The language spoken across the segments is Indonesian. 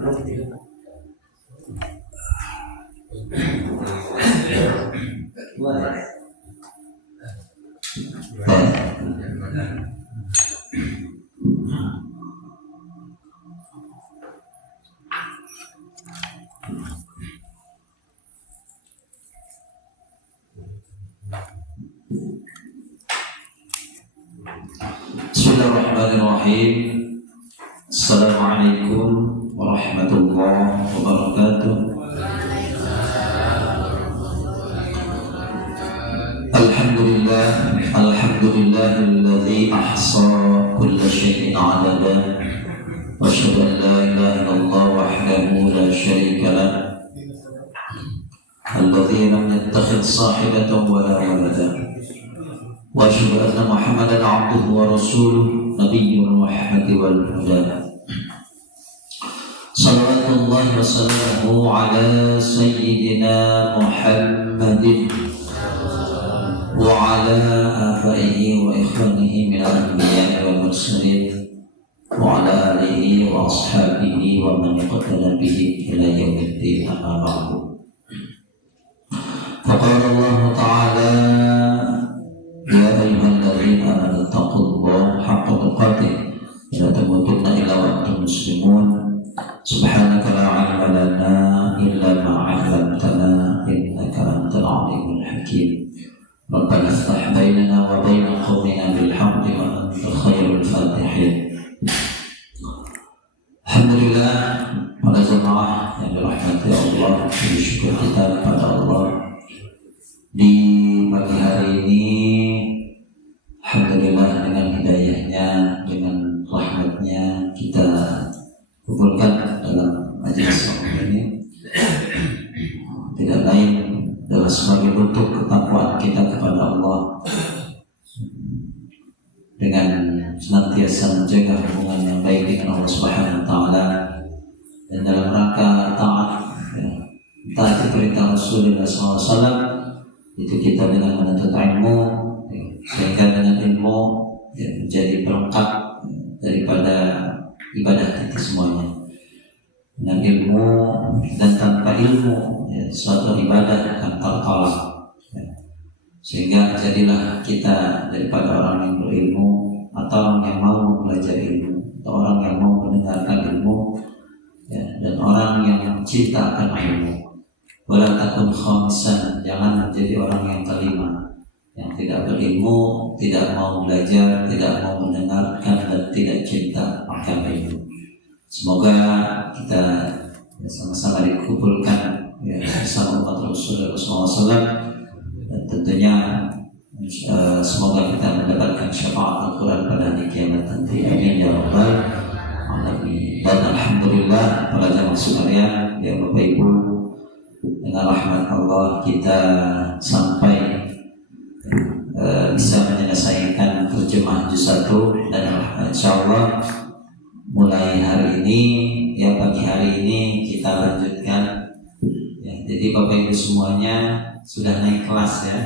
Bismillahirrahmanirrahim. Assalamualaikum warahmatullahi wabarakatuh. Alhamdulillahilladzi ahsa kulla syai'in 'adada wa asyhadu an la ilaha illallah wahdahu la syarika lah alladzi lam yattakhidh sahibatan wa la walada wa asyhadu anna Muhammadan 'abduhu wa rasuluhu nabiyyur rahmati wal huda. Salawatullahi wa salamuhu ala sayyidina Muhammadin wa ala abaihi wa ikhwanihi min al-anbiya'i wal mursalin wa ala alihi wa ashabihi wa man iqtada bihi ila yaumiddin, amma ba'du. Faqala Allah ta'ala ya ayyuhalladzina amanu taqullaha haqqa tuqatih wa la tamutunna illa wa antum muslimun. Subhanaka la 'ilma lana illa ma 'allamtana innaka antal 'alimul hakim. Rabbana iftah bainana wa baina qaumina bil haqqi wa anta khairul fatihin. Alhamdulillah, para jemaah yang dirahmati Allah, bersyukur kita kepada Allah di pagi hari ini. Alhamdulillah, dengan hidayahnya, dengan rahmatnya kita kumpulkan dalam majelis ini. Tidak lain adalah sebagai bentuk ketakwaan kita kepada Allah dengan senantiasa menjaga hubungan yang baik dengan Allah Subhanahu wa taala, dan dalam rangka taat taati perintah Rasulullah SAW, itu kita dengan menuntut ilmu, sehingga dengan ilmu menjadi pelengkap daripada ibadah kita semuanya. Dengan ilmu dan tanpa ilmu, suatu ibadah akan tertolak. Sehingga jadilah kita daripada orang yang berilmu, atau orang yang mau belajar ilmu, atau orang yang mau mendengarkan ilmu, dan orang yang cinta akan ilmu. Wala takun khamisan, jangan menjadi orang yang kelima, yang tidak berilmu, tidak mau belajar, tidak mau mendengarkan, dan tidak cinta akan ilmu. Semoga kita sama-sama dikumpulkan bersama umat Rasulullah SAW, dan tentunya semoga kita mendapatkan syafaat Al-Quran pada hari kiamat nanti. Amin ya rabbal alamin. Dan alhamdulillah para jamaah sekalian, ya Bapak Ibu, dengan rahmat Allah kita sampai bisa menyelesaikan terjemah juz 1, dan insyaallah mulai hari ini, ya pagi hari ini kita lanjutkan. Ya, jadi Bapak Ibu semuanya sudah naik kelas ya.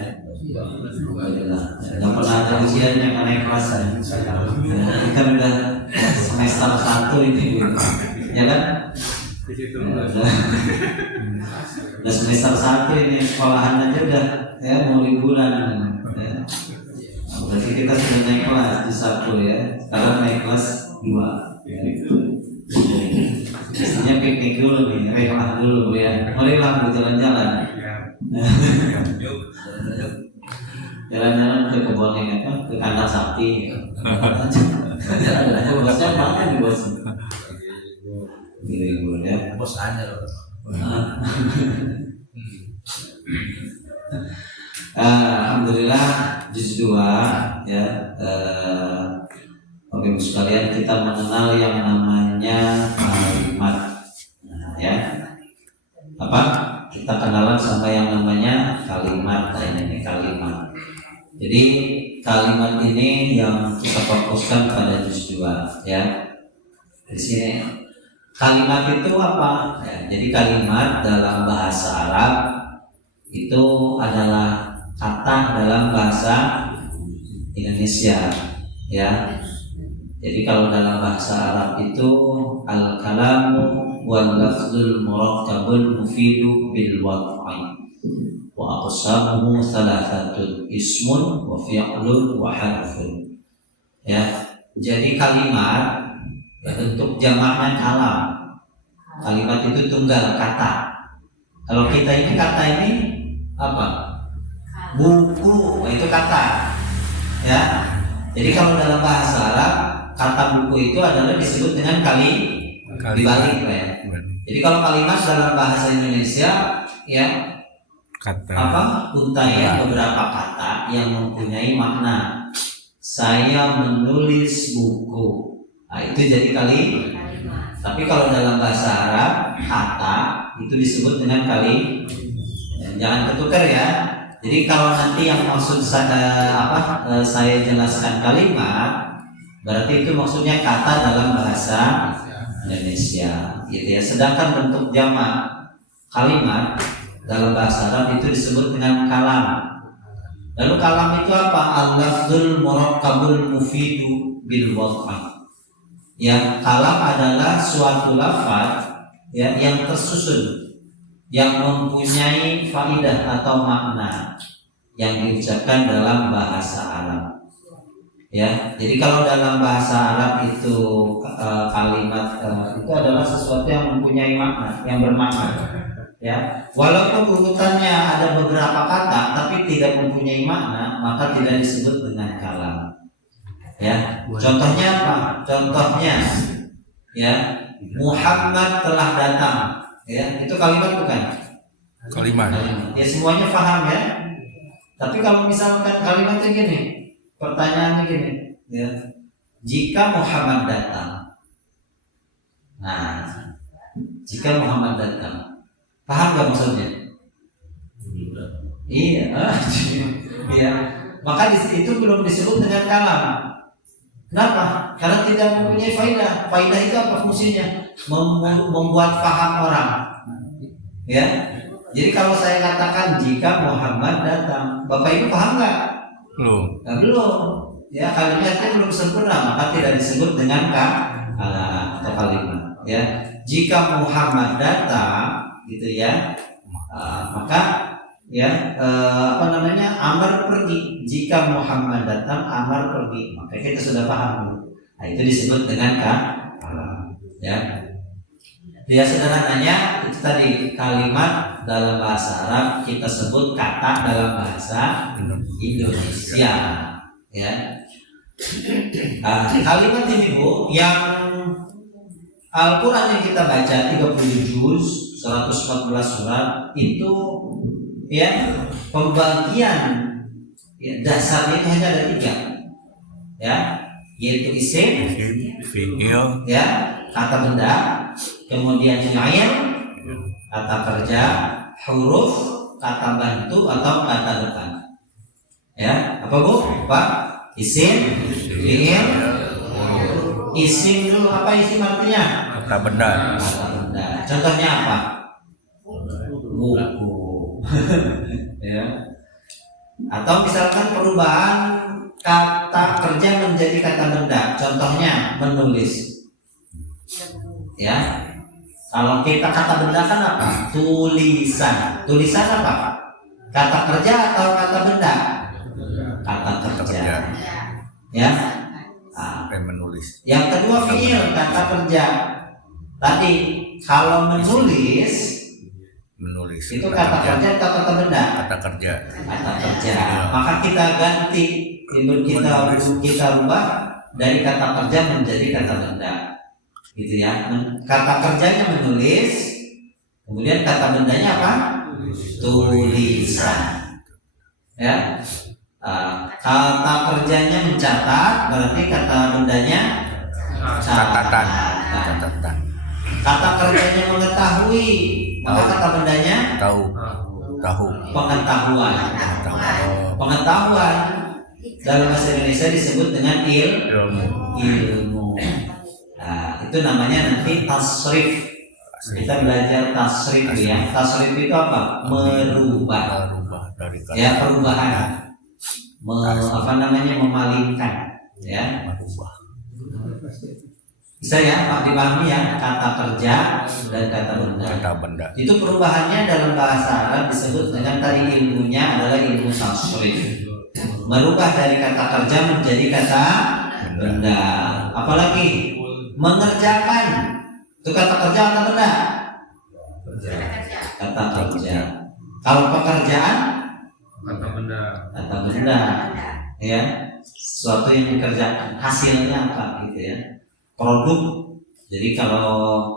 Alhamdulillah. Tidak pernah ada ujian yang naik kelas ya. Kita udah semester 1 ini, ya kan? Udah semester 1 ini, sekolahan aja udah ya mau liburan. Ya. Berarti kita sudah naik kelas di 1 ya. Sekarang naik kelas 2. Biasanya piknik dulu nih, reklah dulu Bu ya. Marilah jalan-jalan. Jalan-jalan ke kebun yang apa? Ke kandang sapi. Ada bosnya mana nih bos? Gini ya. Bos aja loh. Alhamdulillah juz 2 ya. Bapak Ibu sekalian, kita mengenal yang namanya kalimat. Ya. Apa? Kita kenalan sama yang namanya kalimat. Ini kalimat. Jadi kalimat ini yang kita fokuskan pada juz 2 ya. Di sini kalimat itu apa? Ya, jadi kalimat dalam bahasa Arab itu adalah kata dalam bahasa Indonesia ya. Jadi kalau dalam bahasa Arab itu al-kalamu wal lafzul murakkabul mufidu bil wad'i wa aqsamuhu thalathatun ismun wa fi'lun wa harfun. Ya, jadi kalimat ya, bentuk jamaknya kalam. Kalimat itu tunggal kata. Kalau kita ini kata ini apa? Buku, itu kata. Ya. Jadi kalau dalam bahasa Arab kata buku itu adalah disebut dengan dibalik ya. Jadi kalau kalimat dalam bahasa Indonesia ya kata untaian beberapa kata yang mempunyai makna. Saya menulis buku. Nah, itu jadi kalimat. Tapi kalau dalam bahasa Arab kata itu disebut dengan jangan ketukar ya. Jadi kalau nanti yang maksud saya jelaskan kalimat, berarti itu maksudnya kata dalam bahasa Indonesia, gitu ya. Sedangkan bentuk jamak kalimat dalam bahasa Arab itu disebut dengan kalam. Lalu kalam itu apa? Al-lafzul murakkabul mufidu bil wad'i. Yang kalam adalah suatu lafaz ya, yang tersusun, yang mempunyai faidah atau makna yang diucapkan dalam bahasa Arab. Ya, jadi kalau dalam bahasa Arab itu kalimat itu adalah sesuatu yang mempunyai makna, yang bermakna. Ya, walaupun urutannya ada beberapa kata, tapi tidak mempunyai makna, maka tidak disebut dengan kalam. Ya, contohnya apa? Contohnya, ya, Muhammad telah datang. Ya, itu kalimat bukan? Kalimat. Ya semuanya paham ya. Tapi kalau misalkan kalimatnya gini, pertanyaannya gini, ya, jika Muhammad datang, nah, jika Muhammad datang, paham gak maksudnya? Iya, ya. Maka itu belum disebut dengan kalam. Kenapa? Karena tidak mempunyai faidah. Faidah itu apa fungsinya? Membuat paham orang. Ya. Jadi kalau saya katakan jika Muhammad datang, Bapak Ibu paham nggak? Belum. Nah, belum. Ya, kalimatnya belum sempurna, maka tidak disebut dengan atau kalimat. Ya. Jika Muhammad datang, gitu ya, maka ya Amr pergi. Jika Muhammad datang, Amr pergi. Maka kita sudah paham. Nah, itu disebut dengan ya. Dia sederhananya itu tadi kalimat dalam bahasa Arab kita sebut kata dalam bahasa Indonesia. Ya. Kalimat ini Bu, yang Al-Quran yang kita baca 30 juz, 114 surat itu ya pembagian ya, dasarnya itu hanya ada 3 ya, yaitu isim, fi'il ya, kata benda, kemudian fi'il kata kerja, huruf kata bantu atau kata depan ya. Apa Bu? Pak? Isim, fi'il, isim dulu. Apa isim artinya? Kata benda. Kata benda. Contohnya apa? Buku. Ya. Atau misalkan perubahan kata kerja menjadi kata benda. Contohnya menulis. Ya. Kalau kita kata benda kan apa? Tulisan. Tulisan apa? Kata kerja atau kata benda? Kata kerja. Ya. Menulis. Yang kedua fi'il, kata kerja. Tadi kalau menulis itu kata kerja atau kata benda? Kata kerja. Kata kerja. Maka kita ganti, kita rubah dari kata kerja menjadi kata benda. Gitu ya. Kata kerjanya menulis, kemudian kata bendanya apa? Tulisan. Ya. Kata kerjanya mencatat, berarti kata bendanya catatan. Kata kerjanya mengetahui, maka kata bendanya tahu. Pengetahuan. Pengetahuan dalam bahasa Indonesia disebut dengan ilmu. Nah, itu namanya nanti tasrif. Kita belajar tasrif ya. Tasrif itu apa? Merubah. Ya, perubahan. Memalingkan ya. Bisa ya Pak dipahami ya, kata kerja dan kata benda. Kata benda. Itu perubahannya dalam bahasa Arab disebut dengan tadi ilmunya adalah ilmu tasrif. Merubah dari kata kerja menjadi kata benda. Apalagi mengerjakan. Itu kata kerja atau benda? Kata kerja. Kalau pekerjaan? Kata benda. Ya, sesuatu yang dikerjakan. Hasilnya apa gitu ya? Produk. Jadi kalau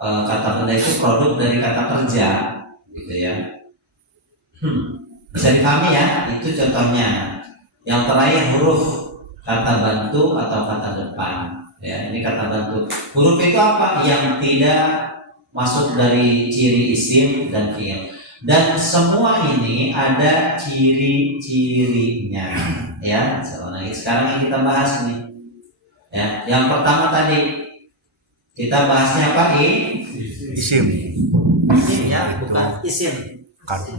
kata benda itu produk dari kata kerja, gitu ya. Bisa dipahami ya? Itu contohnya. Yang terakhir huruf kata bantu atau kata depan. Ya, ini kata bantu. Huruf itu apa? Yang tidak masuk dari ciri isim dan fi'il. Dan semua ini ada ciri-cirinya. Ya, sekarang yang kita bahas nih. Ya, yang pertama tadi kita bahasnya apa? Isim. Isim ya, bukan isim. Kata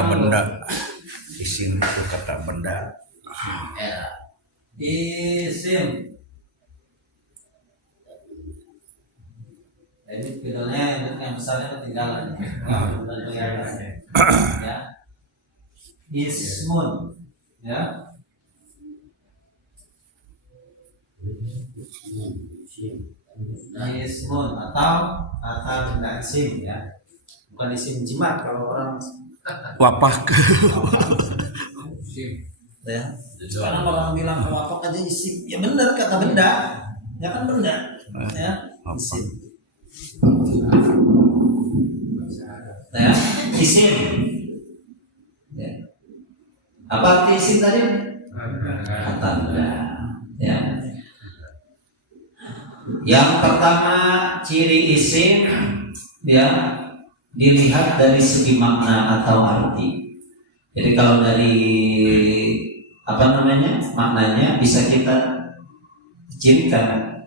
benda. Isim itu kata benda. Ya. Isim. Jadi filenya yang besarnya ketinggalan. Ya. Ismun. Ya. Ismun atau kata benda isim ya. Bukan isim jimat kalau orang Wapak. ya. Sekarang orang bilang wapak aja isim. Ya benar kata benda. Ya kan benda. Ya. Isim. Ya, isim. Ya. Apa arti isim tadi? Kata benda. Ya. Yang pertama ciri isim ya dilihat dari segi makna atau arti. Jadi kalau dari maknanya bisa kita cirikan.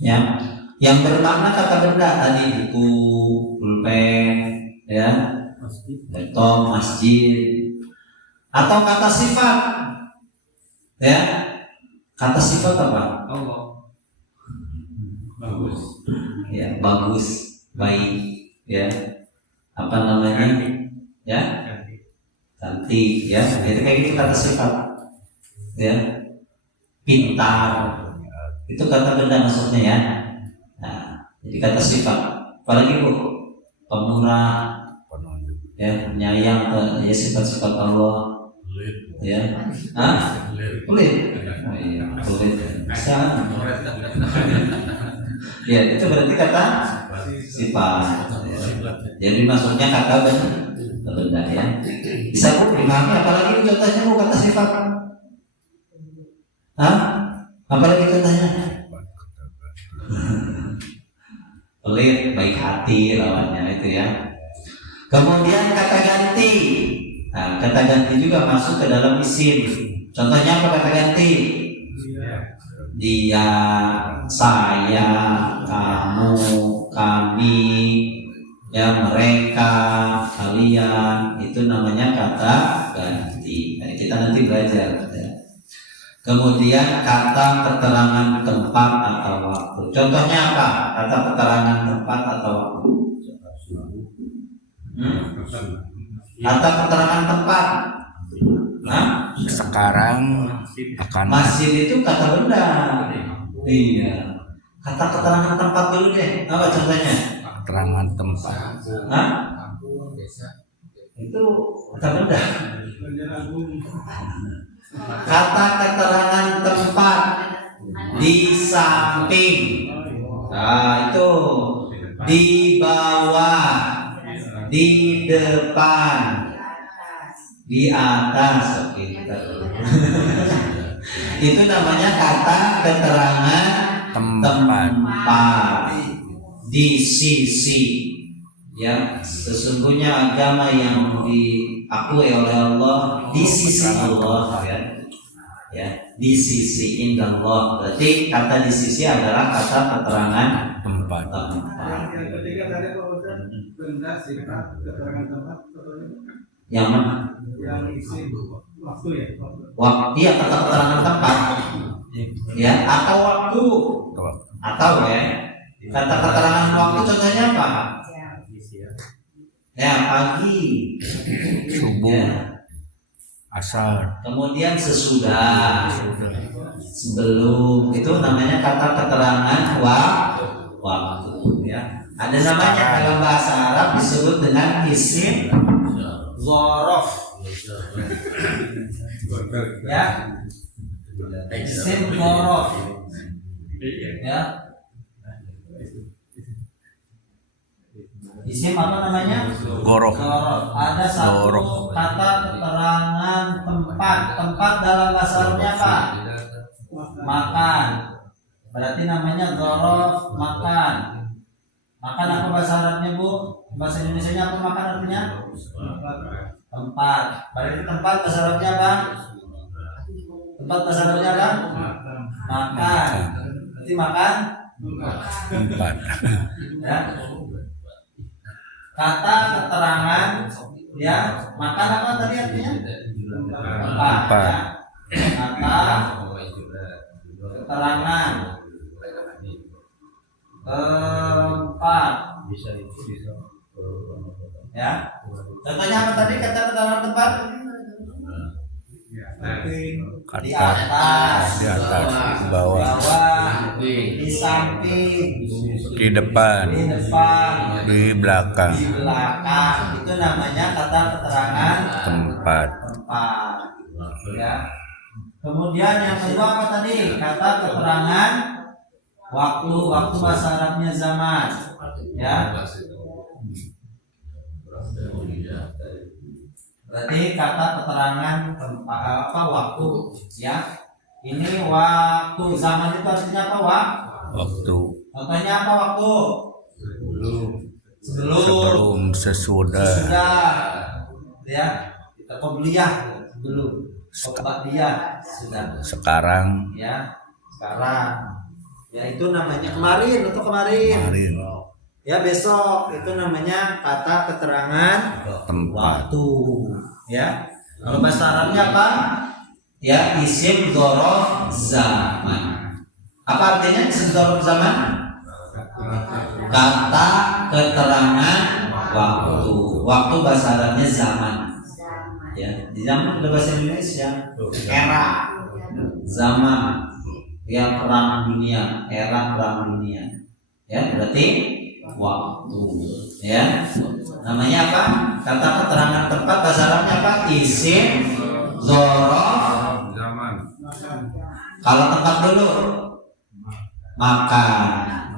Ya. Yang bermakna kata benda tadi buku, pulpen, ya, laptop, masjid, atau kata sifat, ya, kata sifat apa? Bagus, ya, bagus, baik, ya, apa namanya, ya, cantik, ya, itu kayak gitu kata sifat, ya, pintar, itu kata benda maksudnya ya. Jadi kata sifat, apalagi Bu, pemurah, ya, penyayang, ya sifat-sifat Allah, ya, pelit, pelit, bisa, ya itu berarti kata sifat, ya. Jadi maksudnya kata benda ya, bisa Bu dipahami, apalagi contohnya Bu kata sifat, apalagi contohnya? Pelit, baik hati lawannya itu ya. Kemudian kata ganti. Nah, kata ganti juga masuk ke dalam isim. Contohnya apa kata ganti? Dia, saya, kamu, kami, ya mereka, kalian, itu namanya kata ganti. Nah, kita nanti belajar. Ya. Kemudian kata keterangan tempat atau waktu. Contohnya apa? Kata keterangan tempat atau waktu. Kata keterangan tempat. Sekarang akan masjid itu kata benda. Iya. Kata keterangan tempat dulu deh. Apa contohnya? keterangan tempat. Itu kata benda. Kata keterangan tempat di samping, nah itu di bawah, di depan, di atas, itu namanya kata keterangan tempat di sisi. Ya, sesungguhnya agama yang diakui oleh Allah di sisi Allah, ya, di sisi indallah. Berarti kata di sisi adalah kata keterangan tempat. Ketika tadi benda sifat keterangan tempat, yang mana? Yang isi waktu ya. Waktu, iya, kata keterangan tempat. Ya, atau waktu. Atau ya. Kata keterangan waktu contohnya apa? Ya, pagi. Subuh. Ya. Asar. Kemudian sesudah. Sebelum, itu namanya kata keterangan waktu ya. Ada namanya dalam bahasa Arab disebut dengan isim dzaraf. Ya. Isim dzaraf. Ya. Isim apa namanya? Gorof. Dzaraf. Ada satu Dzaraf. kata keterangan tempat. Tempat dalam bahasa Arabnya apa? Makan. Berarti namanya dzaraf makan. Makan apa bahasa Arabnya, Bu? Bahasa Indonesianya apa makan artinya? Tempat. Berarti tempat bahasa Arabnya apa? Tempat bahasa Arabnya apa? Makan. Berarti makan? Tempat. Ya. Kata keterangan ya, makan apa tadi artinya? Tempat. Ya. Kata keterangan tempat. Ya. Contohnya apa tadi kata keterangan tempat? Di atas, Di atas, di bawah, di samping, di depan, di depan, di belakang. di belakang. Itu namanya kata keterangan Tempat. tempat. Ya. Kemudian yang kedua apa tadi? Kata keterangan waktu. Waktu bahasa Arabnya zaman. Ya. Berarti kata keterangan tempat apa waktu. Ya. Ini waktu. Zaman itu artinya apa, Wak? Waktu. Contohnya apa waktu? Sebelum. Sebelum, sesudah. Sudah. Ya. Kita qobliyah sebelum. Dia sudah. Sekarang. Ya. Sekarang. Ya itu namanya kemarin atau kemarin. Kemarin. Ya besok itu namanya kata keterangan Tempat. waktu. Ya. Kalau bahasa Arabnya apa? Ya isim dzaraf zaman. Apa artinya isim dzaraf zaman? Kata keterangan waktu. Waktu bahasa Arabnya zaman. Ya, di zaman bahasa Indonesia era, zaman, ya perang dunia, era perang dunia. Ya, berarti waktu. Ya. Namanya apa? Kata keterangan tempat bahasa Arabnya apa? Isim dzaraf zaman. Kalau tempat dulu makan,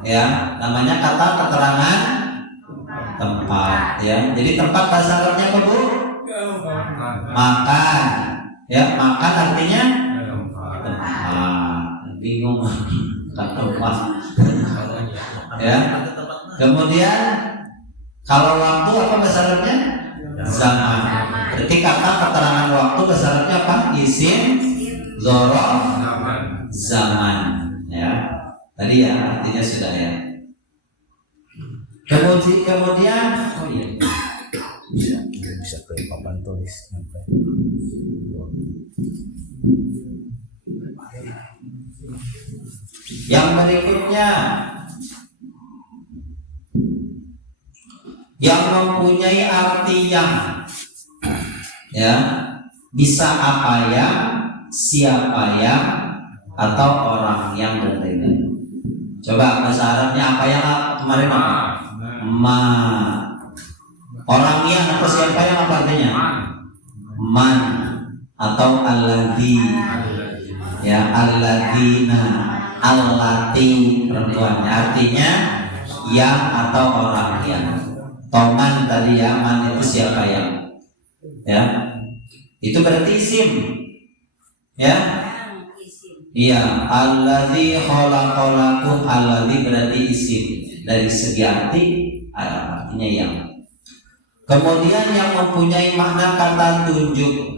ya. Namanya kata keterangan tempat, ya. Jadi tempat bahasa Arabnya apa, Bu? Makan. Ya, makan artinya tempat. Bingung tempat. Ya. Kemudian kalau waktu apa bahasa Arabnya? Zaman. Berarti kata keterangan waktu bahasa Arabnya apa? Isim dzaraf zaman. Ya. Tadi ya artinya sudah ya. Kemudian oh iya. Bisa ke papan tulis. Yang berikutnya yang mempunyai arti yang ya bisa apa yang, siapa yang, atau orang yang dan lain-lain. Coba bahasa Arabnya apa yang kemarin apa? Ma. Orang yang atau siapa yang apa artinya? Man atau alladzi. Ya, alladzina, allati perempuannya artinya yang atau orang yang. Toman tadi ya, man itu siapa yang. Ya. Itu berarti isim. Ya. Iya, alladzi khalaqalakum, alladzi berarti isim. Dari segi arti artinya yang. Kemudian yang mempunyai makna kata tunjuk,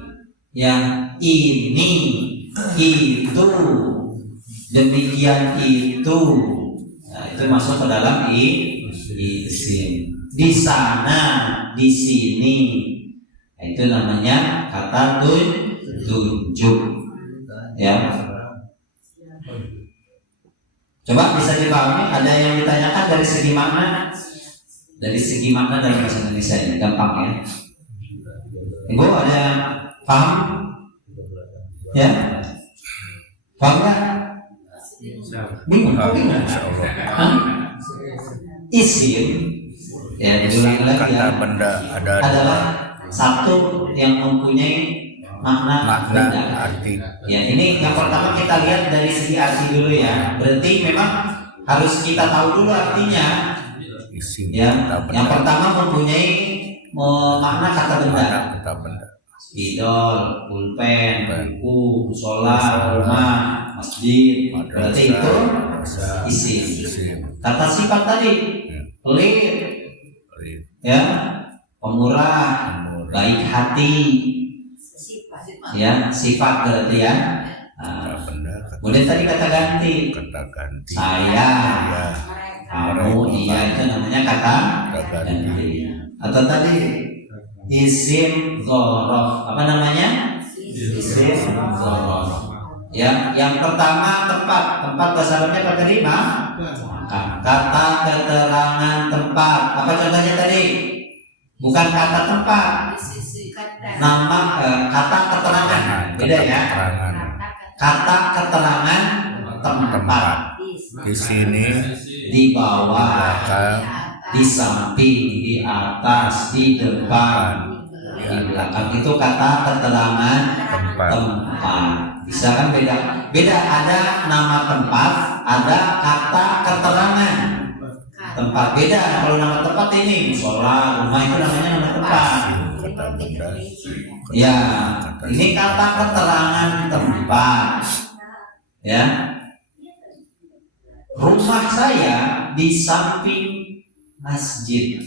yang ini, itu, demikian itu, nah, itu masuk ke dalam isim. Di sana, di sini, nah, itu namanya kata tunjuk, ya. Coba bisa dipahami, ada yang ditanyakan dari segi makna? Dari segi makna dalam bahasa Indonesia ini gampang ya. Ibu ada yang paham? Ya? Paham nggak? Bingung? Bingung? Hah? Isim, ya diulang lagi ya, kata benda ada adalah satu yang mempunyai makna benda. arti. Ya, ini yang pertama kita lihat dari segi arti dulu ya. Berarti memang harus kita tahu dulu artinya. Isim Ya, kata benda. yang pertama mempunyai makna kata benda. Makna kata benda. Spidol, pulpen, buku, musola, rumah, masjid. Berarti itu isim. Isim. Kata sifat tadi, pelit, ya, pemurah, baik hati, ya, sifat berarti ya. Kata benda. Kemudian tadi kata ganti, Kata ganti. saya, Ya. kamu, dia, itu namanya kata ganti. Atau tadi isim dzaraf, apa namanya? Isim dzaraf. Ya, yang pertama tempat bahasa Arabnya apa tadi, kata keterangan tempat. Apa contohnya tadi? Bukan kata tempat, nama kata keterangan. Beda ya. Kata keterangan tempat. Di sini, Di bawah, belakang, di samping, di atas, di depan, di belakang, itu kata keterangan tempat. tempat. Bisa kan beda? Beda, ada nama tempat, ada kata keterangan tempat. Beda kalau nama tempat ini musola, rumah, itu namanya nama tempat. Kata benda. Ya, ini kata keterangan tempat. Ya, rumah saya di samping masjid.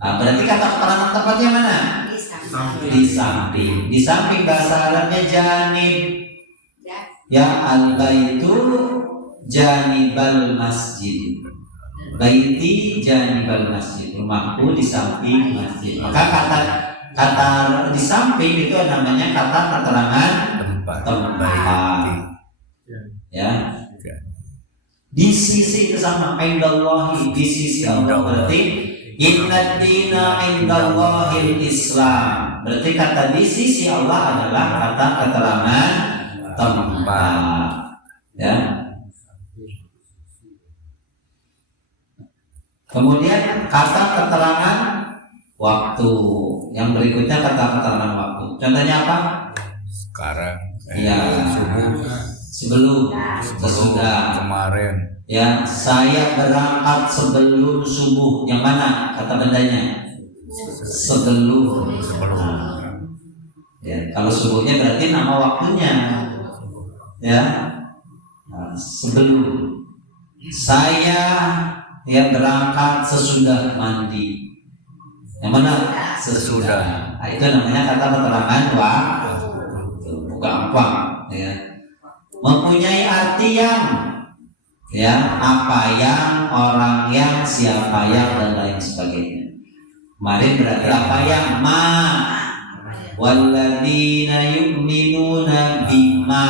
Nah, berarti kata keterangan tempatnya mana? Di samping. Di samping bahasa Arabnya janib. Ya, al-baitu janibal masjid. Baiti janibal masjid. Rumahku di samping masjid. Maka kata di samping itu namanya kata keterangan tempat. Ya. Di sisi itu sama, indallahi, di sisi Allah. Berarti inna dina indallahil Islam. Berarti kata di sisi Allah adalah kata keterangan tempat. Ya. Kemudian kata keterangan waktu. Yang berikutnya kata keterangan waktu. Contohnya apa? Sekarang. Ya. Subuh. Sebelum, sesudah. Kemarin. Ya, saya berangkat sebelum subuh. Yang mana kata bendanya? Sebelum. Ya, kalau subuhnya berarti nama waktunya. Ya, nah, sebelum. Saya berangkat sesudah mandi. Yang mana? Sesudah. Nah, itu namanya kata keterangan waktu. Gampang. Ya. Mempunyai arti yang, ya, apa yang, orang yang, siapa yang, dan lain sebagainya. Kemarin berarti apa yang, walladzina yu'minuna bima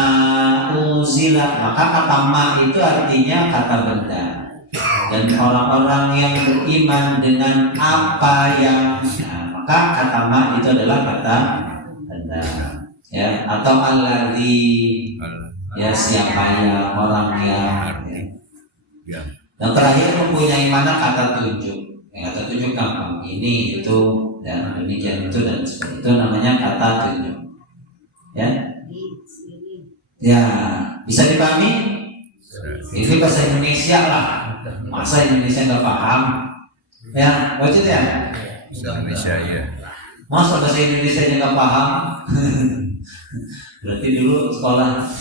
unzila. Maka kata ma itu artinya kata benda. Dan orang-orang yang beriman dengan apa yang, maka kata ma itu adalah kata benda. Ya, atau alladzi, ya, siapa yang, orang yang, ya. Yang terakhir mempunyai mana kata tunjuk. Kata tunjuk gampang, ini itu dan demikian itu dan seperti itu namanya kata tunjuk. Ya, ya, bisa dipahami? Ini bahasa Indonesia lah. Masa Indonesia nggak paham? Ya, baca ya. Indonesia ya. Masa bahasa Indonesia nggak paham? Berarti dulu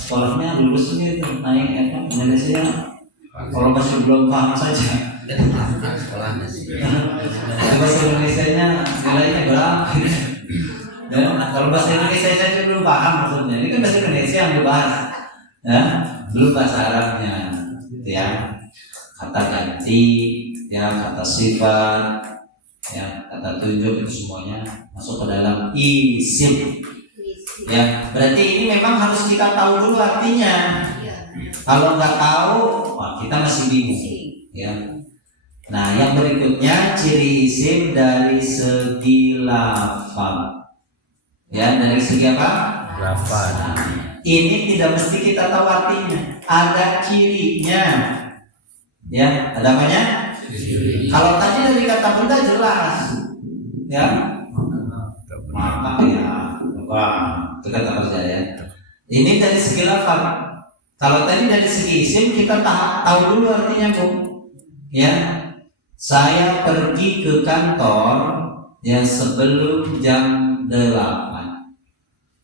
sekolahnya lulus ini naik Indonesia. Kalau masih belum paham saja. Bahasa Indonesia-nya nilainya berapa? Dan kalau bahasa Indonesia saja belum paham maksudnya. Ini kan bahasa Indonesia yang dibahas, ya, belum bahasa Arabnya, ya. Kata ganti, ya, kata sifat, ya, kata tunjuk, itu semuanya masuk ke dalam isim. Ya, berarti ini memang harus kita tahu dulu artinya. Kalau nggak tahu, wah, kita masih bingung. Ya. Nah, yang berikutnya ciri isim dari segi lafaz. Ya, dari segi apa? Lafaz. Ini tidak mesti kita tahu artinya. Ada cirinya. Ya, ada apanya? Kalau tadi dari kata benda jelas. Ya. Maka ya. Wah, itu kata kerja ya. Ini dari segi lafaz. Kalau tadi dari segi isim kita tahu dulu artinya, Bu. Ya. Saya pergi ke kantor yang sebelum jam 8.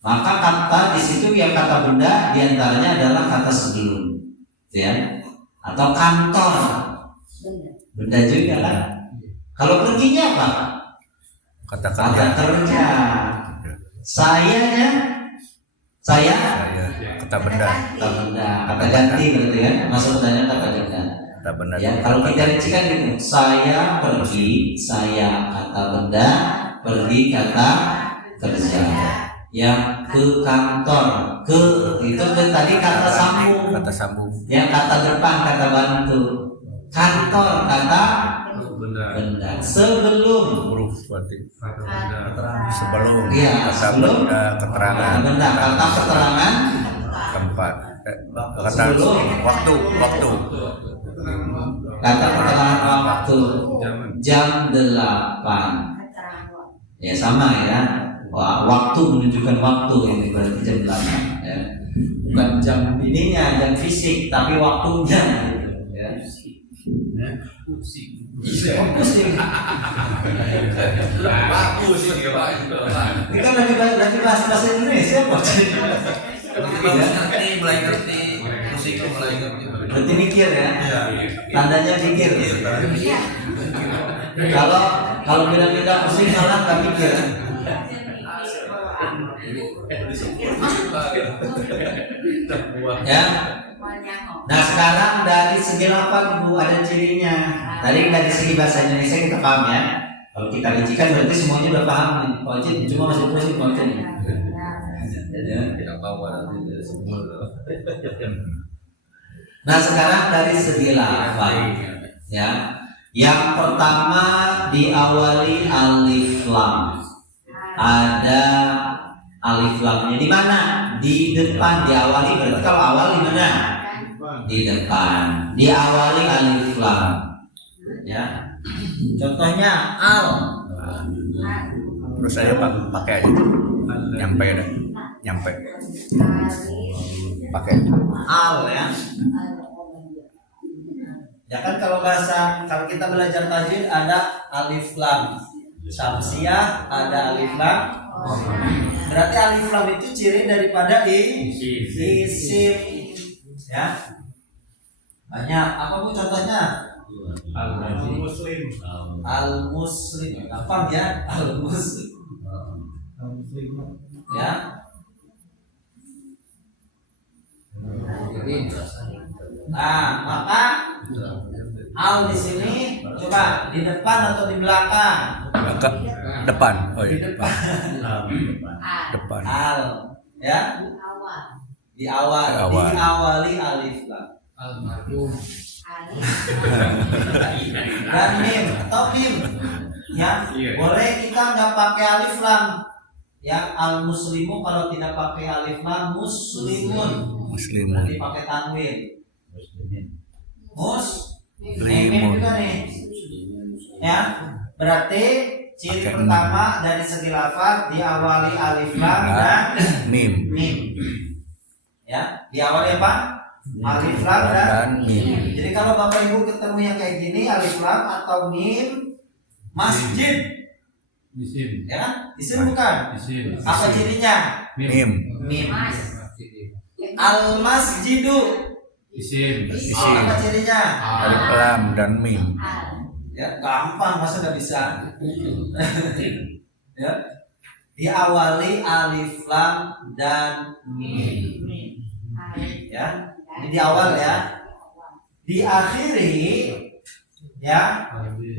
Maka kata di situ yang kata benda diantaranya adalah kata sebelum, ya, atau kantor, benda juga kan. Kalau perginya apa? Kata kerja. Saya kata benda. Kata ganti berarti kan, masuk bendanya kata benda. Kata benda. Ya, kalau kita rincikan gitu, saya pergi, saya kata benda, pergi kata kerja. Yang ke kantor, ke itu kan tadi kata sambung. Kata sambung. Ya, kata depan, kata bantu. Kantor kata benda. Sebelum Huruf berarti. Kata Sebelum. Iya, Kata sebelum. benda, keterangan. Kata benda, kata keterangan Tempat. Kata Sebelum. waktu. kata keterangan waktu jam 8. Ya sama ya. Waktu menunjukkan waktu, ini berarti jam 8 ya. Bukan jam ininya, jam fisik, tapi waktunya gitu ya. Pusing. Ini kan lagi bahasa Indonesia kok. mulai ngerti musik mulai ngerti. Berarti mikir ya. Tandanya mikir. Kalau bilang pusing salah nggak mikir. Ya. Nah, sekarang dari segi lafaz, Bu, ada cirinya. Tadi dari segi bahasa Indonesia kita paham ya. Kalau kita rincikan berarti semuanya udah paham nih. Wajib cuma masih pusing konten. Tidak tahu ada semua. Nah, sekarang dari segi lafaz ya. Yang pertama diawali alif lam. Ada alif lamnya di mana? Di depan diawali, berarti kalau awal di mana? Di depan. Diawali alif lam. Ya. Contohnya al. Terus saya pakai aja. Nyampe. Pakai Al ya. Ya kan kalau kita belajar tajwid ada alif lam syamsiah, ada alif lam. Berarti alif lam itu ciri daripada isim. Ya. Banyak. Apa Bu contohnya? Al-Muslim. Al-Muslim. Apa ya? Al-Muslim. Ya. Nah, maka al di sini coba di depan atau di belakang? depan. Oh Di iya, depan. depan. Al, ya. Di awal. Diawali alif lam. Dan mim atau mim. Ya, boleh kita nggak pakai alif lam. Ya, al muslimu kalau tidak pakai alif lam muslimun. Nanti pakai tanwin. Mim juga nih. Ya, berarti ciri pertama dari segi lafaz diawali alif lam dan mim. Ya, diawali apa? Alif lam dan mim. Jadi kalau Bapak Ibu ketemu yang kayak gini alif lam atau mim, masjid. Isim. Ya kan? Isim bukan? Isim. Apa cirinya? Mim. Mim. Al masjidu. Isim. Apa cirinya? Alif lam dan mim. Ya, gampang, masa nggak bisa? Ya. Diawali alif lam dan mim. Ya. Ini di awal ya. Diakhiri ya.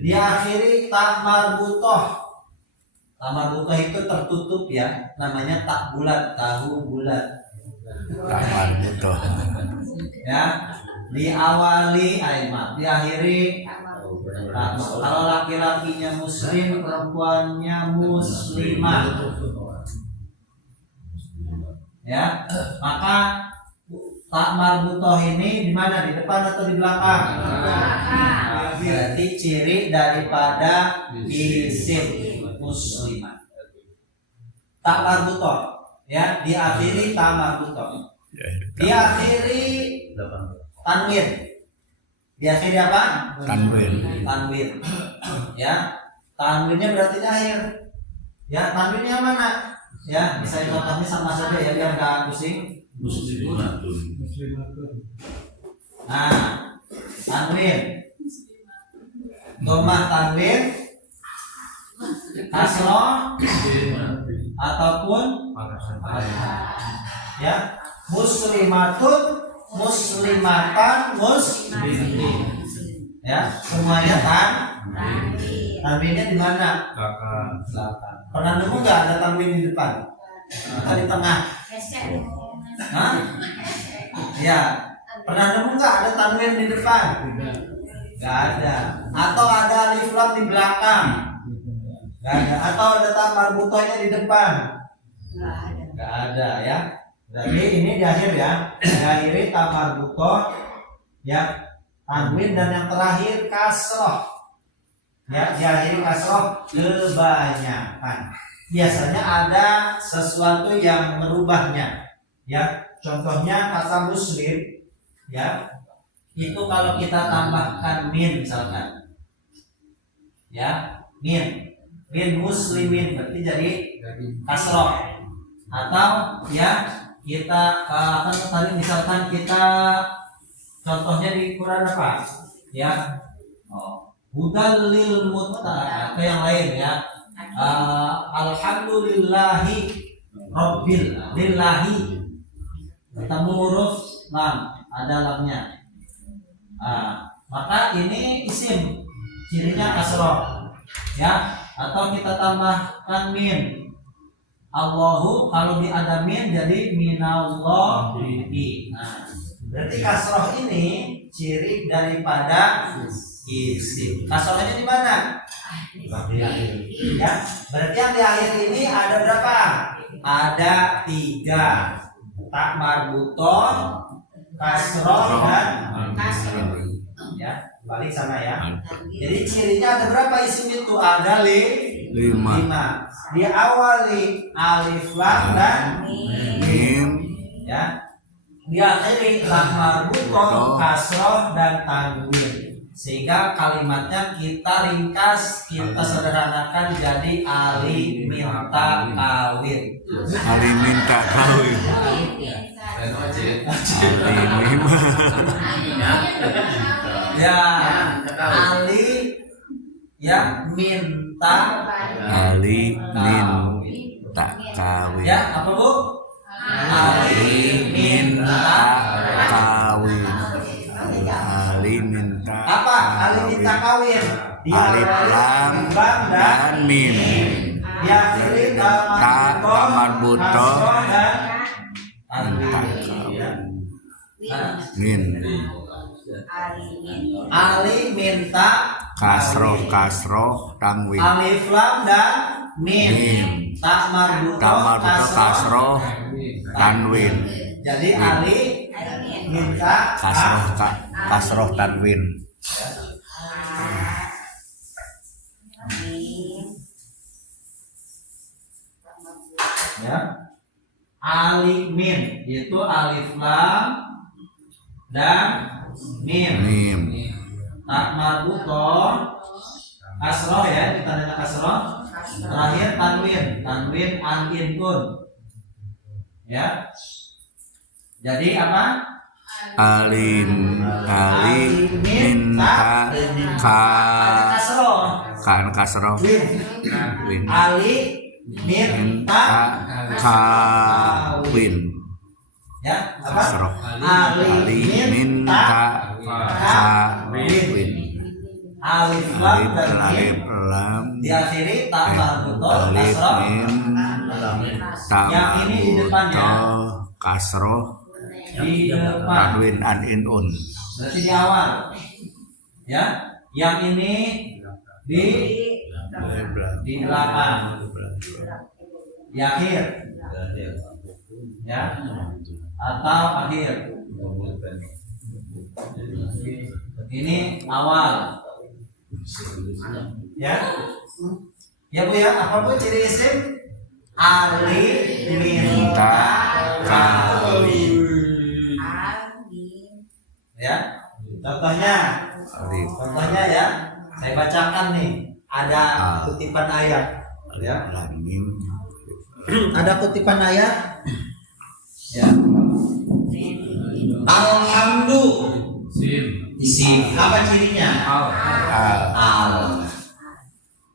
Diakhiri tak marbutoh. Tak marbutoh itu tertutup ya. Namanya tak bulat, tahu bulat. Tak marbuto. Ya, diawali aimat, diakhiri tak. Kalau laki-lakinya muslim, perempuannya muslimah. Ya, maka tak marbutoh ini di mana? Di depan atau di belakang? Berarti ciri daripada isim muslimah. Tak marbutoh, ya, diakhiri tak marbutoh. Diakhiri tanwin. Diakhiri apa? Tanwin. Tanwin. Ya, tanwinnya berarti di akhir. Ya, tanwinnya mana? Ya, bisa contohnya sama saja ya biar nggak pusing. Nah, tanwin. Domah tanwin, kasroh ataupun ya, muslimatun, muslimatan, ya, semuanya tanwinnya di mana? Belakang. Pernah nemu nggak ada tanwin di depan? Atau di tengah? Hah? Ya. Pernah nemu nggak ada tanwin di depan? Nggak ada. Atau ada alif lam di belakang? Nggak ada. Atau ada tak marbutohnya di depan? Nggak ada ya. Berarti ini di akhir ya. Diakhiri tak marbutoh, ya, tanwin, dan yang terakhir kasroh. Ya, diakhiri kasroh kebanyakan. Biasanya ada sesuatu yang merubahnya. Ya, contohnya kata muslim, ya, itu kalau kita tambahkan min misalkan, ya, min muslimin berarti jadi kasroh. Atau ya kita apa tadi misalkan kita contohnya di Quran apa? Ya, hudal lil muttaqin, ke yang lain ya. Alhamdulillahi rabbil lillahi, ketemu huruf lam, ada lamnya. Maka ini isim, cirinya kasroh, ya. Atau kita tambahkan min. Allahu, kalau di ada min jadi minallahi. Nah, berarti kasroh ini ciri daripada isim. Kasrohnya di mana? Ya, berarti yang di akhir ini ada berapa? Ada 3. Tak marbutoh, kasroh, dan ya, balik sana ya. Jadi cirinya ada berapa isim itu? Ada 5. Diawali alif lam dan mim, ya. Diakhiri tak marbutoh, kasroh, dan tanwin. Sehingga kalimatnya kita ringkas, kita sederhanakan jadi Ali minta kawin. Ali minta kawin. Ya, Ali ya minta. Ali minta kawin. Ya, apa Bu? Ali minta kawin. Ali minta apa? Ali minta kawin. Alif lam dan mim. Diakhiri Ta marbutoh dan minta kawin. Min. Ali minta Kasroh tanwin. alif lam dan mim. Tak marbutoh kasroh tanwin. Jadi Ali minta kasroh tanwin. Ya. Alif min itu alif lam dan mim. Tak marbutoh kasroh ya, ditandanya kasroh. Terakhir tanwin an-in kun. Ya. Jadi apa? Ali minta kasroh win. Ali minta kawin. Ya, apa? Kasroh. Ali minta kawin. Alif lam dan Alif mim lam diakhiri tak marbutoh alif kasroh mim Yang ini di depannya. Kasroh Di depan. tanwin an inun. Berarti di awal. Ya. Yang ini di belakang. Di akhir. Ya. Atau akhir. Ini awal. Ya. Ya Bu ya, apa Bu ciri isim? Alif minta kawin. Ya. Contohnya ya, saya bacakan nih. Ada kutipan ayat. Ya. Ada kutipan ayat. Ya. Alhamdu. Isim. Apa cirinya? Al.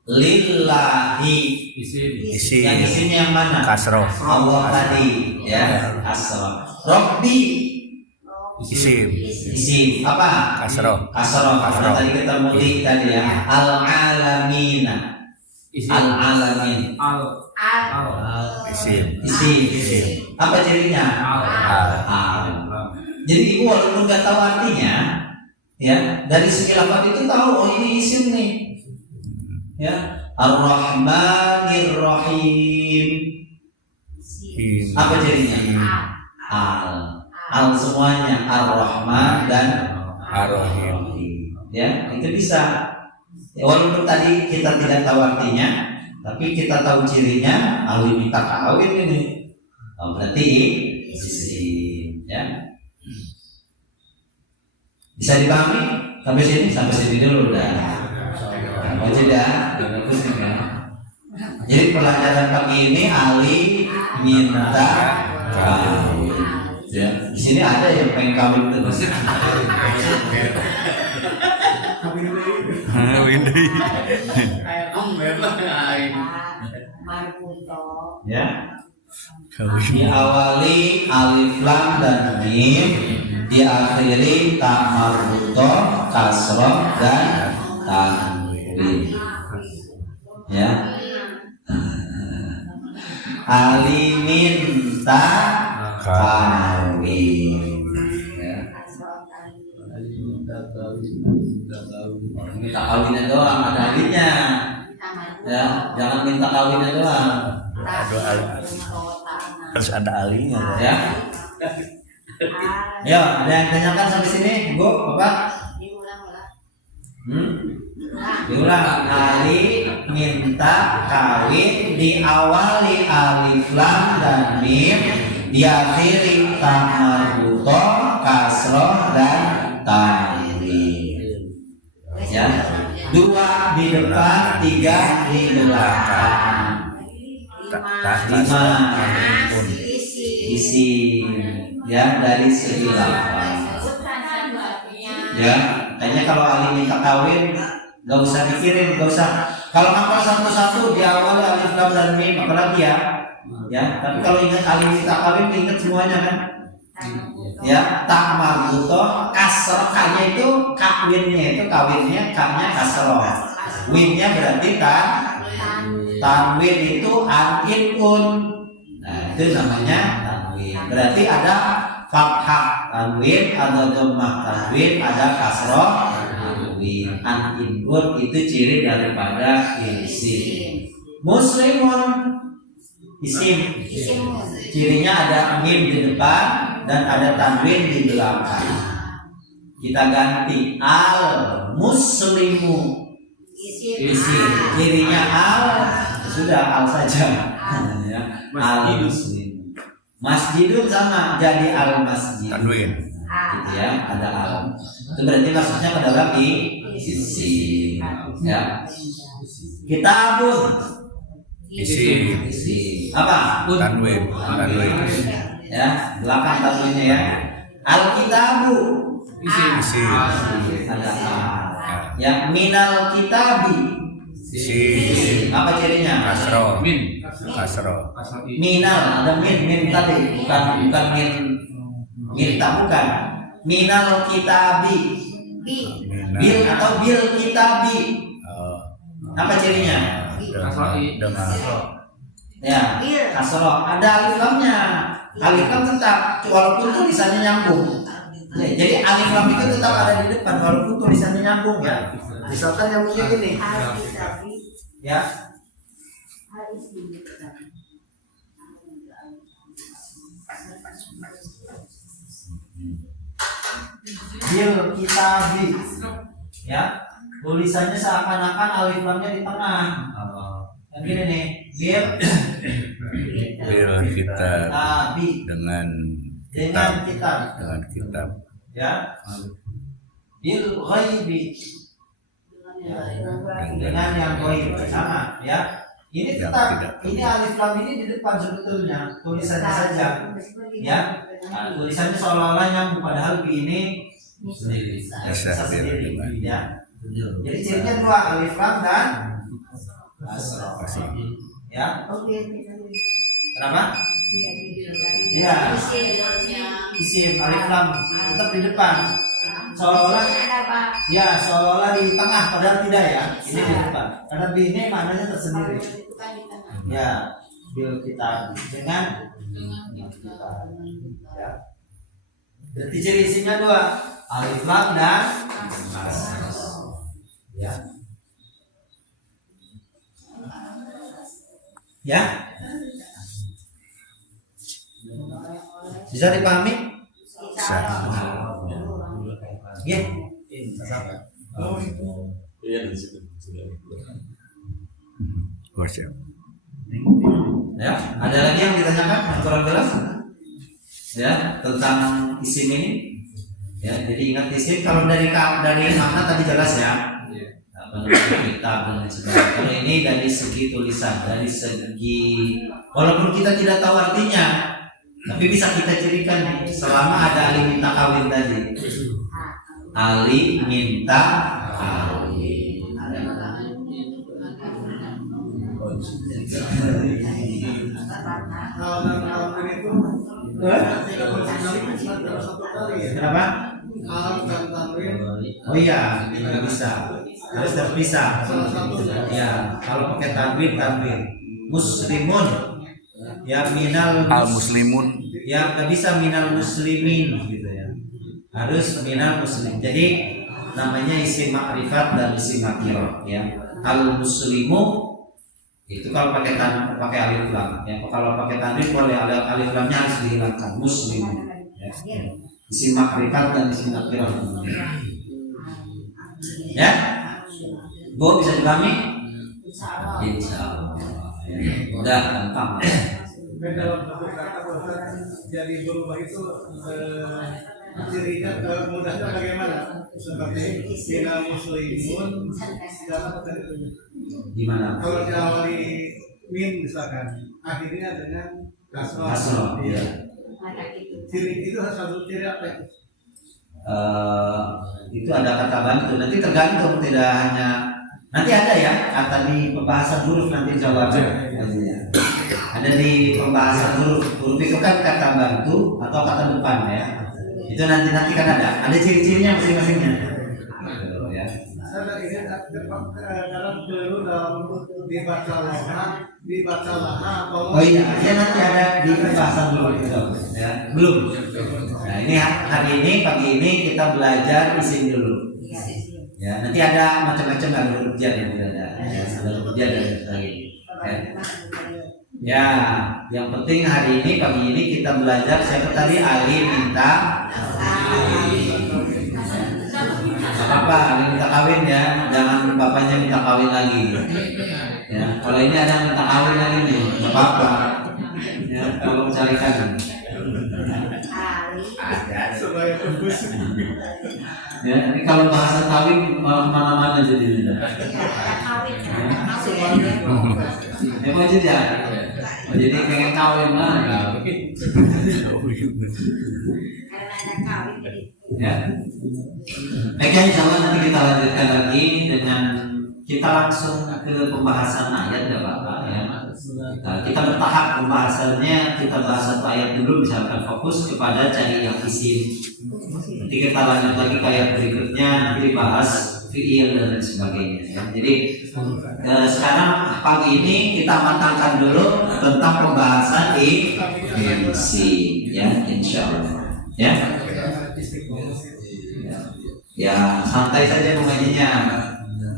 Lillahi. Isim. Yang isimnya yang mana? Kasroh. Allah tadi. Ya. Kasroh. Robbi. Isim. Isim. Apa? Kasroh. Kasroh. Karena tadi kita mudik tadi ya. Al-alamina. Al-alamin. Isim. Isim. Apa cirinya? Al. Jadi ibu walaupun nggak tahu artinya, ya dari segi lafaz itu tahu oh ini isim nih. Ya, Ar-Rahmanir Rahim. Apa cirinya? Al semuanya Ar-Rahman dan Ar-Rahim. Ya, itu bisa. Ya, walaupun tadi kita tidak tahu artinya, tapi kita tahu cirinya. Alif minta kawin ini. Oh, berarti isim. Ya. Bisa dipahami sampai sini dulu udah. Mau tidak? Pusing ya. Jadi pelajaran pagi ini Ali minta kawin. Ya, di sini ada yang pengen kawin terus. Ya. Diawali alif lam dan mim, diakhiri ta marbutoh, kasroh dan tanwin. Ya. Ali minta kawin. Ya. Minta kawinnya doang, ada alihnya. Ya, jangan minta kawinnya doang. Harus ada alinya. Ya. Ya, ada yang tanyakan sampai sini, Bu, Bapak? Diulang. Ali minta kawin, diawali alif lam dan mim, diakhiri ta marbutoh, kasroh dan tanwin. Ya. 2 di depan, 3 di belakang. 5 isi ya dari segi lafaz. Ya, kayaknya kalau Ali minta kawin nggak usah dikirim, nggak usah. Kalau hafal satu-satu di awal alif lam dan mim apalagi ya. Ya, tapi kalau ingat Ali minta kawin ingat semuanya kan. Ya, ta marbutoh, kasroh kanya itu kawinnya itu kanya kasroh. Winnya berarti kan tanwin itu an-in-un. Nah, itu namanya tanwin. Berarti ada fathah tanwin, ada dhammah tanwin, ada kasroh tanwin. An-in-un itu ciri daripada isim. Muslimun isim. Cirinya ada mim di depan dan ada tanwin di belakang. Kita ganti al-muslimu. Isim. Cirinya al, sudah al saja. Ya. Al-muslim. Masjidun sama jadi al-masjid. Tanwin. Gitu ya, ada al. Itu berarti maksudnya ke dalam isim. Ya. Kitabun. Isim. Apa? Tanwin. Ya, belakang tanwinnya ya. Al-kitabu. Isim. Ada al. Ya, minal kitabi. Isim. Apa cirinya? Kasroh. Min. Kasroh. Minal, ada min tadi, bukan minta bukan. Minal kitabi. Bil atau bil kitabi. Apa cirinya? Dengan Ya, kasroh. Ada alif lamnya. Alif lam tetap walaupun tulisannya nyambung. Ya, jadi alif lam itu tetap ada di depan walaupun tulisannya nyambung ya. Misalkan nyambungnya gini. Ya. Bil kitabi. Ya. Tulisannya seakan-akan alif lamnya di tengah. Yang gini nih. Bil Bil kitab kitabi. dengan Dengan kitab. dengan kitab. Ya. Bil ghaibi. Dengan yang goib sama ya. Ini Yang tetap tidak. ini alif lam ini di depan sebetulnya tulisannya saja ya. Nah, tulisannya seolah-olah nyambung padahal ini Bisa sendiri dengan ya. Jadi cirinya dua, alif lam dan kasih. ya. Kenapa? Ya. Isim alif lam tetap di depan. Seolah-olah ya seolah-olah di tengah padahal tidak ya. Ini di depan. Karena di ini maknanya tersendiri. Ya, bil kitab dengan ya. Berarti ciri isimnya dua, alif lam dan ya. Ya. Bisa dipahami? Bisa. Ya. Worship. Ya, ada lagi yang ditanyakan yang kurang jelas? Ya, tentang isim ini. Ya, jadi ingat isim kalau dari makna tadi jelas ya. Apa namanya kitab dan sebagainya. Kalau ini dari segi tulisan, dari segi walaupun kita tidak tahu artinya, tapi bisa kita cirikan nih, selama ada alif minta kawin tadi. Alif minta kawin. Kenapa? Oh iya, tidak bisa. Harus terpisah. Ya, kalau pakai tanwin. Muslimun. Ya minal Al muslimun. Ya nggak bisa minal muslimin gitu ya. Harus minal muslim. Jadi namanya isim makrifat dan isim nakirah ya. Al muslimu itu kalau pakai alif lam ya. Kalau pakai tanwin boleh alif lamnya harus dihilangkan. Muslim ya. Isim makrifat dan isim nakirah. Ya. Bu bisa dipahami? Insyaallah. Ya. Udah gampang. Dalam satu kata bahasa jadi berubah itu cirinya mudahnya bagaimana? Seperti minal muslimun dalam Gimana? kalau diawali min misalkan akhirnya dengan kasroh. Kasroh, Iya. iya. Ciri itu harus satu ciri apa ya? Itu ada kata bantu. Nanti tergantung tidak hanya nanti ada ya kata di pembahasan huruf nanti jawabnya. Ada di pembahasan huruf itu kan kata bantu atau kata depan ya. Itu nanti kan ada ciri-cirinya masing-masingnya. Ya. Saya ini dalam keliru dalam dibaca laha. Oh iya, dia nanti ada di pembahasan huruf itu. Ya, belum. Nah ini hari ini pagi ini kita belajar isim dulu. Ya, nanti ada macam-macam ada ujian yang ada. Ya, ada ujian dan sebagainya. Ya, yang penting hari ini pagi ini kita belajar siapa tadi Ali minta apa Ali minta kawin ya, jangan bapaknya minta kawin lagi. Ya, kalau ini ada yang minta kawin lagi nih, nggak apa-apa. Ya, kalau carikan. Supaya tembus. Ya, ini kalau bahasa kawin mana-mana jadi. Ya mau jadi ya. Jadi pengen kawin lah. Ya. Oke, insyaallah nanti kita lanjutkan lagi dengan kita langsung ke pembahasan ayat ya Bapak ya. Kita bertahap pembahasannya, kita bahas satu ayat dulu misalkan fokus kepada cari yang isim. Nanti kita lanjut lagi ke ayat berikutnya, nanti dibahas fiil dan lain sebagainya ya. Jadi sekarang pagi ini kita matangkan dulu tentang pembahasan isi ya, insya Allah ya. Ya santai saja mengajinya,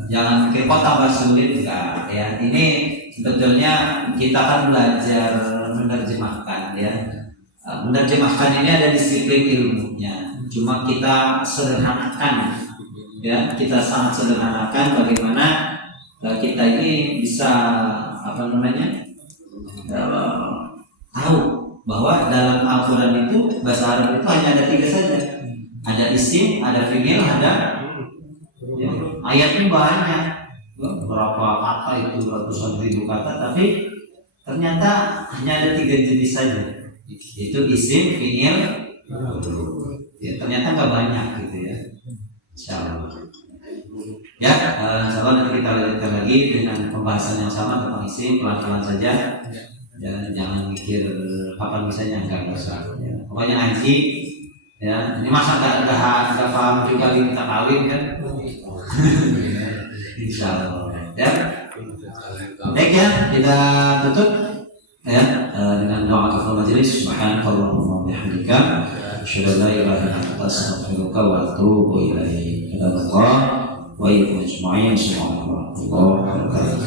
jangan pikir kok tambah sulit enggak ya. Ini sebetulnya kita kan belajar menerjemahkan ya. Menerjemahkan ini ada disiplin ilmunya, cuma kita sederhanakan ya, kita sangat sederhanakan bagaimana kita ini bisa tahu bahwa dalam Al-Quran itu bahasa Arab itu hanya ada 3 saja. Ada isim, ada fi'il, ada ya, ayatnya banyak, berapa kata itu, ratusan ribu kata, tapi ternyata hanya ada 3 jenis saja. Itu isim, fi'il, ya ternyata nggak banyak gitu ya. Insyaallah. Ya, insyaallah nanti kita lanjutkan lagi dengan pembahasan yang sama tentang isim, pelan-pelan saja. Jangan mikir kapan misalnya, enggak usah. Ya. Pokoknya ngaji. Ya, ini masa nggak paham juga minta kawin kan? Insyaallah. Ya. Baik ya, kita tutup ya dengan doa kafaratul majelis. Subhanakallahumma wa bihamdika asyhadu an la ilaha illa anta astaghfiruka wa atubu ilaik. Alhamdulillah wa iyyakum ajma'in. Assalamualaikum warahmatullahi wabarakatuh.